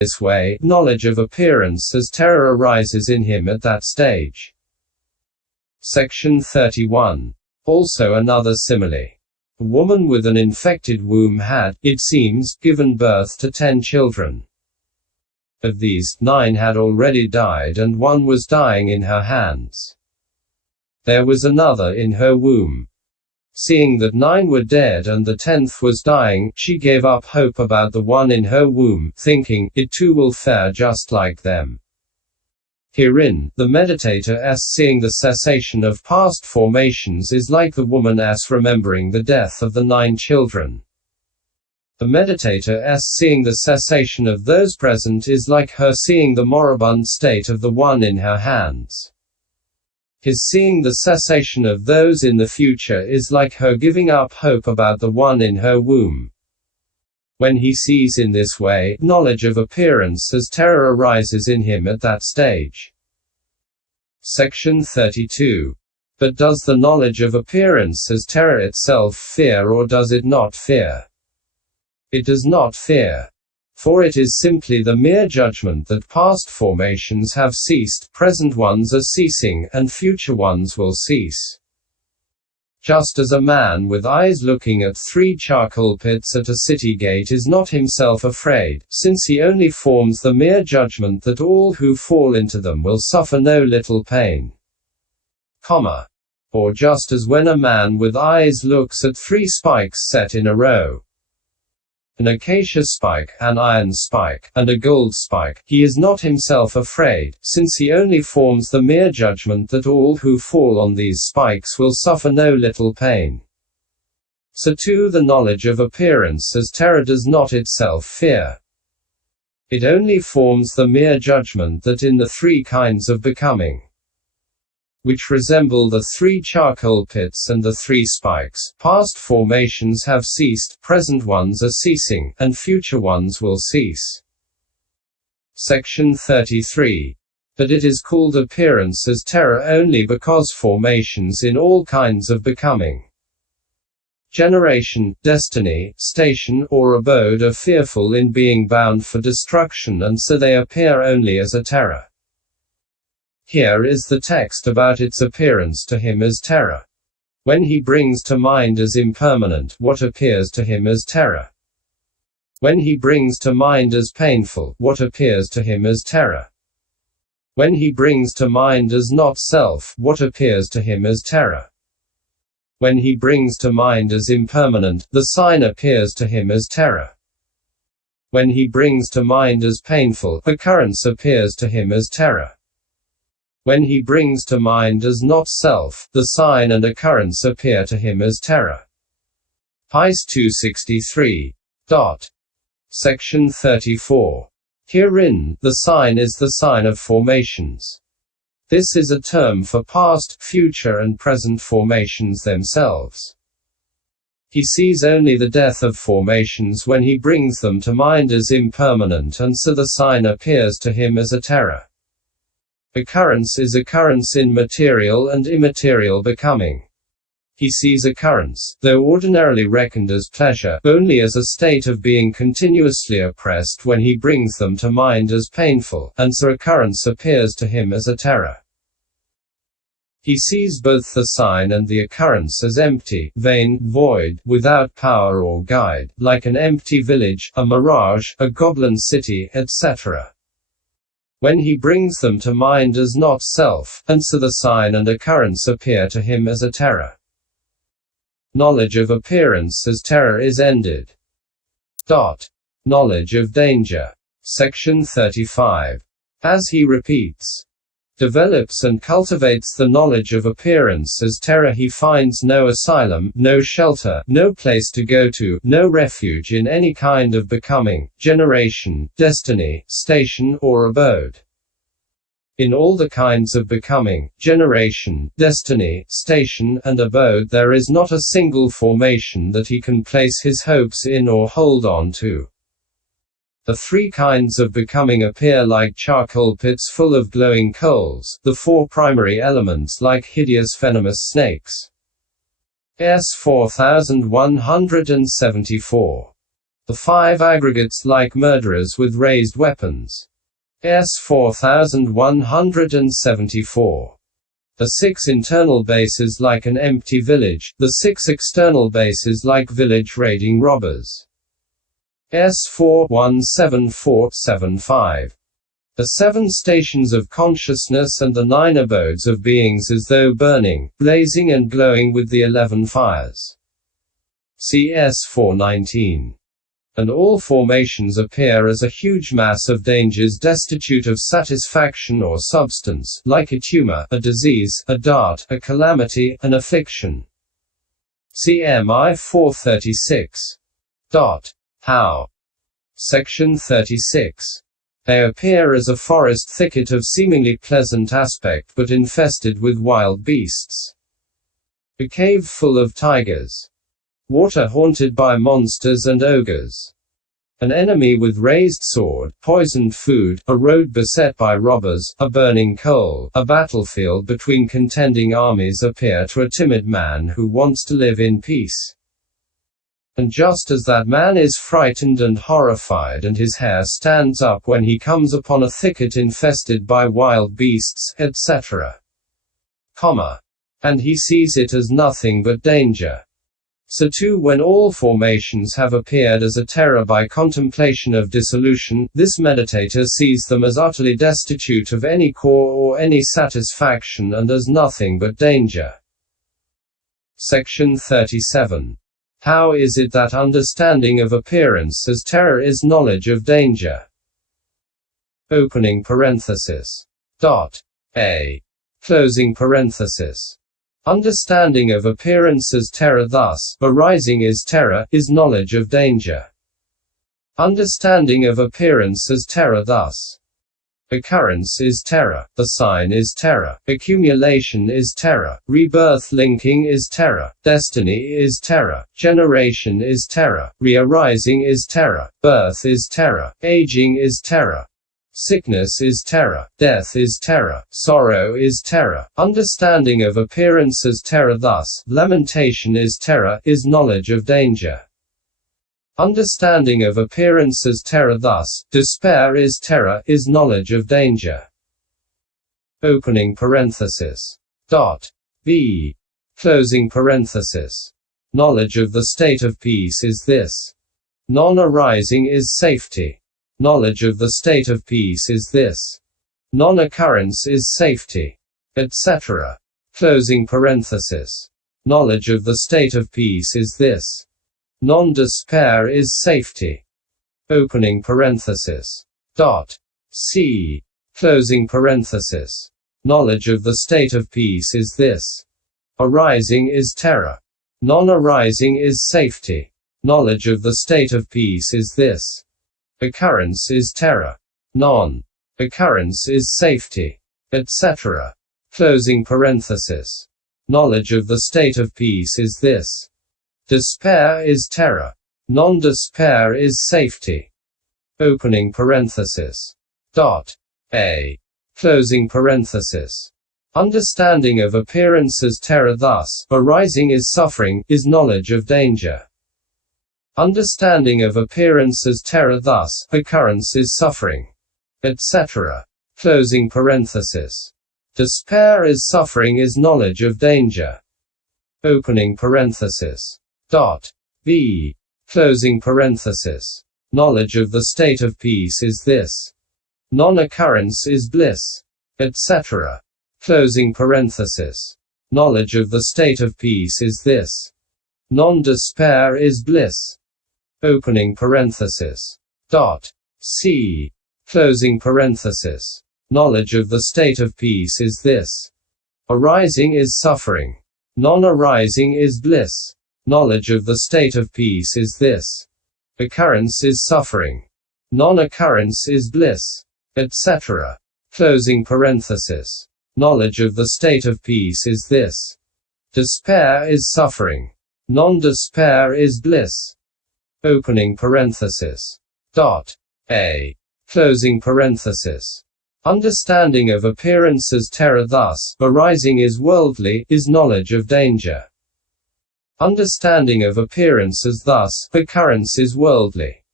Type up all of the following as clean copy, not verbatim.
This way, knowledge of appearance as terror arises in him at that stage. Section 31. Also another simile. A woman with an infected womb had, it seems, given birth to 10 children. Of these, 9 had already died and 1 was dying in her hands. There was another in her womb. Seeing that 9 were dead and the 10th was dying, she gave up hope about the one in her womb, thinking, it too will fare just like them. Herein, the meditator seeing the cessation of past formations is like the woman remembering the death of the 9 children. The meditator seeing the cessation of those present is like her seeing the moribund state of the one in her hands. His seeing the cessation of those in the future is like her giving up hope about the one in her womb. When he sees in this way, knowledge of appearance as terror arises in him at that stage. Section 32. But does the knowledge of appearance as terror itself fear, or does it not fear? It does not fear. For it is simply the mere judgment that past formations have ceased, present ones are ceasing, and future ones will cease. Just as a man with eyes looking at 3 charcoal pits at a city gate is not himself afraid, since he only forms the mere judgment that all who fall into them will suffer no little pain. Or just as when a man with eyes looks at 3 spikes set in a row, an acacia spike, an iron spike, and a gold spike, he is not himself afraid, since he only forms the mere judgment that all who fall on these spikes will suffer no little pain. So too the knowledge of appearance as terror does not itself fear. It only forms the mere judgment that in the 3 kinds of becoming, which resemble the 3 charcoal pits and the 3 spikes, past formations have ceased, present ones are ceasing, and future ones will cease. Section 33. But it is called appearance as terror only because formations in all kinds of becoming, generation, destiny, station, or abode are fearful in being bound for destruction, and so they appear only as a terror. Here is the text about its appearance to him as terror. When he brings to mind as impermanent what appears to him as terror. When he brings to mind as painful what appears to him as terror. When he brings to mind as not self what appears to him as terror. When he brings to mind as impermanent, the sign appears to him as terror. When he brings to mind as painful, occurrence appears to him as terror. When he brings to mind as not self, the sign and occurrence appear to him as terror. Pis 263. Section 34. Herein, the sign is the sign of formations. This is a term for past, future and present formations themselves. He sees only the death of formations when he brings them to mind as impermanent, and so the sign appears to him as a terror. Occurrence is occurrence in material and immaterial becoming. He sees occurrence, though ordinarily reckoned as pleasure, only as a state of being continuously oppressed when he brings them to mind as painful, and so occurrence appears to him as a terror. He sees both the sign and the occurrence as empty, vain, void, without power or guide, like an empty village, a mirage, a goblin city, etc. When he brings them to mind as not self, and so the sign and occurrence appear to him as a terror. Knowledge of appearance as terror is ended. Knowledge of danger. Section 35. As he repeats, develops and cultivates the knowledge of appearance as terror, he finds no asylum, no shelter, no place to go to, no refuge in any kind of becoming, generation, destiny, station, or abode. In all the kinds of becoming, generation, destiny, station, and abode there is not a single formation that he can place his hopes in or hold on to. The 3 kinds of becoming appear like charcoal pits full of glowing coals, the 4 primary elements like hideous venomous snakes. S 4174. The 5 aggregates like murderers with raised weapons. S 4174. The 6 internal bases like an empty village, the 6 external bases like village raiding robbers. S 417475. The 7 stations of consciousness and the 9 abodes of beings as though burning, blazing and glowing with the 11 fires. CS 419. And all formations appear as a huge mass of dangers destitute of satisfaction or substance, like a tumor, a disease, a dart, a calamity, an affliction. CMI 436. How? Section 36. They appear as a forest thicket of seemingly pleasant aspect but infested with wild beasts. A cave full of tigers. Water haunted by monsters and ogres. An enemy with raised sword, poisoned food, a road beset by robbers, a burning coal, a battlefield between contending armies appear to a timid man who wants to live in peace. And just as that man is frightened and horrified and his hair stands up when he comes upon a thicket infested by wild beasts, etc. And he sees it as nothing but danger. So too when all formations have appeared as a terror by contemplation of dissolution, this meditator sees them as utterly destitute of any core or any satisfaction and as nothing but danger. Section 37. How is it that understanding of appearance as terror is knowledge of danger? Opening parenthesis. A. Closing parenthesis. Understanding of appearance as terror thus, arising is terror, is knowledge of danger. Understanding of appearance as terror thus. Occurrence is terror, the sign is terror, accumulation is terror, rebirth linking is terror, destiny is terror, generation is terror, re-arising is terror, birth is terror, aging is terror. Sickness is terror, death is terror, sorrow is terror, understanding of appearance as terror thus, lamentation is terror, is knowledge of danger. Understanding of appearance as terror thus, despair is terror, is knowledge of danger. Opening parenthesis. B. Closing parenthesis. Knowledge of the state of peace is this. Non-arising is safety. Knowledge of the state of peace is this. Non-occurrence is safety. Etc. Closing parenthesis. Knowledge of the state of peace is this. Non-despair is safety. Opening parenthesis. C. Closing parenthesis. Knowledge of the state of peace is this. Arising is terror. Non-arising is safety. Knowledge of the state of peace is this. Occurrence is terror. Non-occurrence is safety. Etc. Closing parenthesis. Knowledge of the state of peace is this. Despair is terror. Non-despair is safety. Opening parenthesis. A. Closing parenthesis. Understanding of appearance as terror thus, arising is suffering, is knowledge of danger. Understanding of appearance as terror thus, occurrence is suffering. Etc. Closing parenthesis. Despair is suffering is knowledge of danger. Opening parenthesis. B. Closing parenthesis. Knowledge of the state of peace is this. Non-occurrence is bliss. Etc. Closing parenthesis. Knowledge of the state of peace is this. Non-despair is bliss. Opening parenthesis. C. Closing parenthesis. Knowledge of the state of peace is this. Arising is suffering. Non-arising is bliss. Knowledge of the state of peace is this. Occurrence is suffering. Non-occurrence is bliss. Etc. Closing parenthesis. Knowledge of the state of peace is this. Despair is suffering. Non-despair is bliss. Opening parenthesis. A. Closing parenthesis. Understanding of appearance as terror thus, arising is worldly, is knowledge of danger. Understanding of appearance as thus, occurrence is worldly.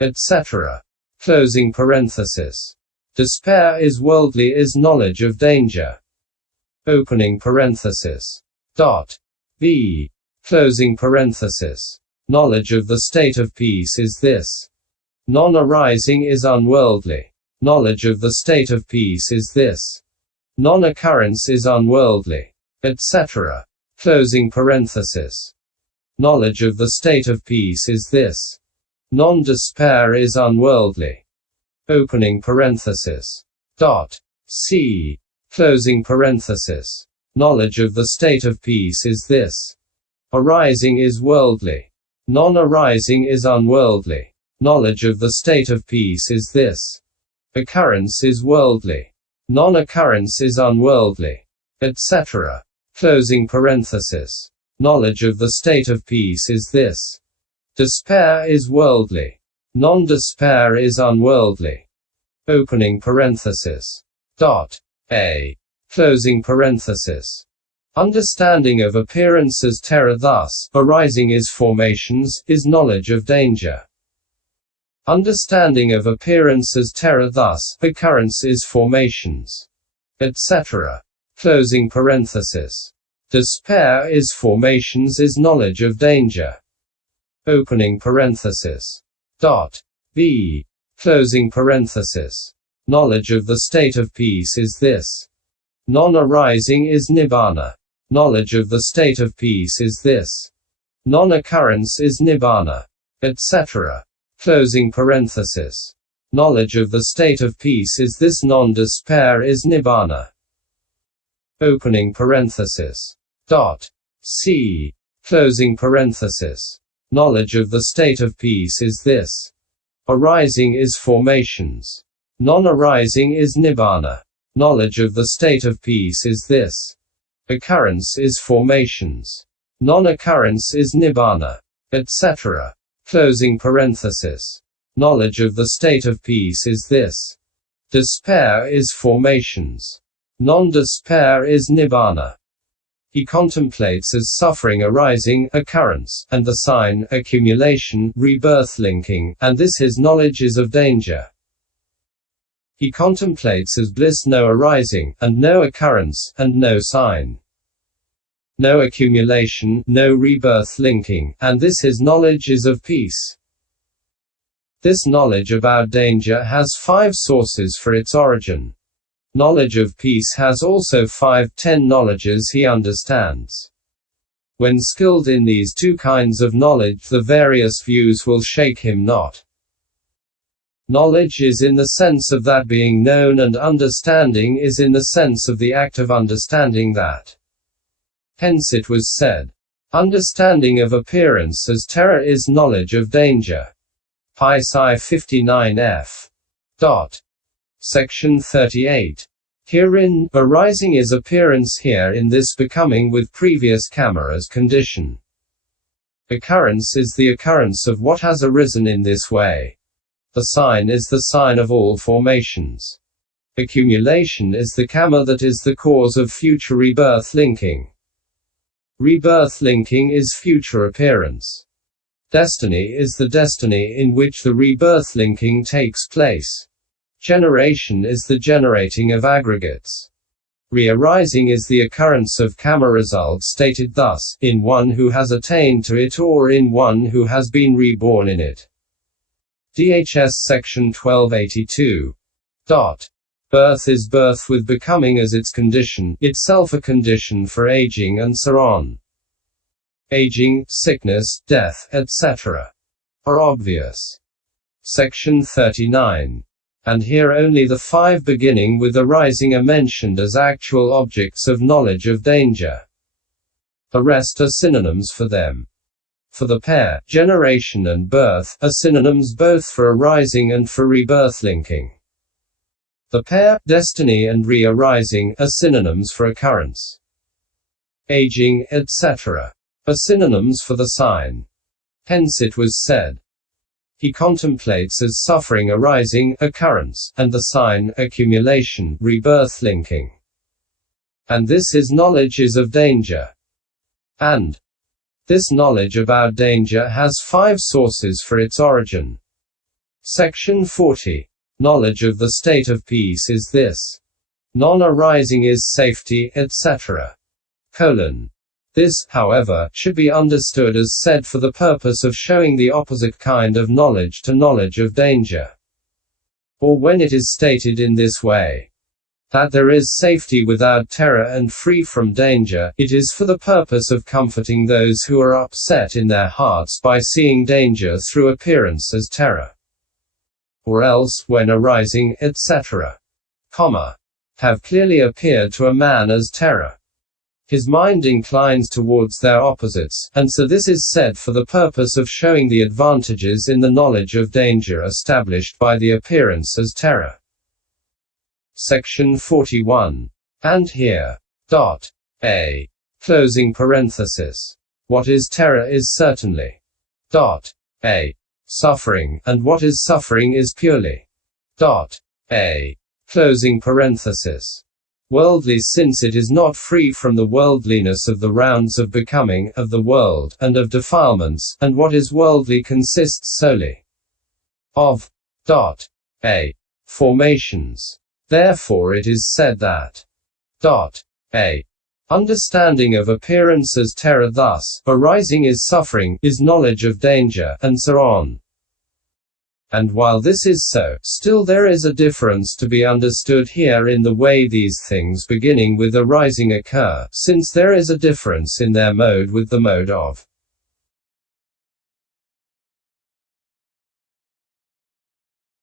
etc. Closing parenthesis. Despair is worldly is knowledge of danger. Opening parenthesis. B. Closing parenthesis. Knowledge of the state of peace is this. Non-arising is unworldly. Knowledge of the state of peace is this. Non-occurrence is unworldly, etc. Closing parenthesis. Knowledge of the state of peace is this. Non-despair is unworldly. Opening parenthesis. C. Closing parenthesis. Knowledge of the state of peace is this. Arising is worldly. Non-arising is unworldly. Knowledge of the state of peace is this. Occurrence is worldly. Non-occurrence is unworldly, etc. Closing parenthesis. Knowledge of the state of peace is this. Despair is worldly. Non-despair is unworldly. Opening parenthesis. A. Closing parenthesis. Understanding of appearance as terror, thus, arising is formations, is knowledge of danger. Understanding of appearance as terror, thus, occurrence is formations, etc. Closing parenthesis. Despair is formations is knowledge of danger. Opening parenthesis. B. Closing parenthesis. Knowledge of the state of peace is this. Non-arising is nibbana. Knowledge of the state of peace is this. Non-occurrence is nibbana, etc. Closing parenthesis. Knowledge of the state of peace is this. Non-despair is nibbana. Opening parenthesis. C. Closing parenthesis. Knowledge of the state of peace is this. Arising is formations. Non-arising is nibbana. Knowledge of the state of peace is this. Occurrence is formations. Non-occurrence is nibbana, etc. Closing parenthesis. Knowledge of the state of peace is this. Despair is formations. Non-despair is nibbana. He contemplates as suffering arising, occurrence, and the sign, accumulation, rebirth linking, and this his knowledge is of danger. He contemplates as bliss no arising, and no occurrence, and no sign. No accumulation, no rebirth linking, and this his knowledge is of peace. This knowledge about danger has 5 sources for its origin. Knowledge of peace has also 5-10 knowledges he understands. When skilled in these 2 kinds of knowledge, the various views will shake him not. Knowledge is in the sense of that being known, and understanding is in the sense of the act of understanding that. Hence it was said, understanding of appearance as terror is knowledge of danger. Pi Sci 59f. Section 38. Herein, arising is appearance here in this becoming with previous karma as condition. Occurrence is the occurrence of what has arisen in this way. The sign is the sign of all formations. Accumulation is the karma that is the cause of future rebirth linking. Rebirth linking is future appearance. Destiny is the destiny in which the rebirth linking takes place. Generation is the generating of aggregates. Re-arising is the occurrence of karma results stated thus, in one who has attained to it or in one who has been reborn in it. DHS Section 1282. Birth is birth with becoming as its condition, itself a condition for aging and so on. Aging, sickness, death, etc. are obvious. Section 39. And here only the 5 beginning with arising are mentioned as actual objects of knowledge of danger. The rest are synonyms for them. For the pair, generation and birth, are synonyms both for arising and for rebirth linking. The pair, destiny and re-arising, are synonyms for occurrence. Aging, etc. are synonyms for the sign. Hence it was said, he contemplates as suffering arising, occurrence, and the sign, accumulation, rebirth linking. And this his knowledge is of danger. And this knowledge about danger has 5 sources for its origin. Section 40. Knowledge of the state of peace is this. Non-arising is safety, etc. This, however, should be understood as said for the purpose of showing the opposite kind of knowledge to knowledge of danger. Or when it is stated in this way, that there is safety without terror and free from danger, it is for the purpose of comforting those who are upset in their hearts by seeing danger through appearance as terror. Or else, when arising, etc., have clearly appeared to a man as terror, his mind inclines towards their opposites, and so this is said for the purpose of showing the advantages in the knowledge of danger established by the appearance as terror. Section 41. And here. A. Closing parenthesis. What is terror is certainly. A. Suffering, and what is suffering is purely. A. Closing parenthesis. Worldly, since it is not free from the worldliness of the rounds of becoming, of the world, and of defilements, and what is worldly consists solely of. A. Formations. Therefore it is said that. A. Understanding of appearance as terror, thus, arising is suffering, is knowledge of danger, and so on. And while this is so, still there is a difference to be understood here in the way these things beginning with arising occur, since there is a difference in their mode with the mode of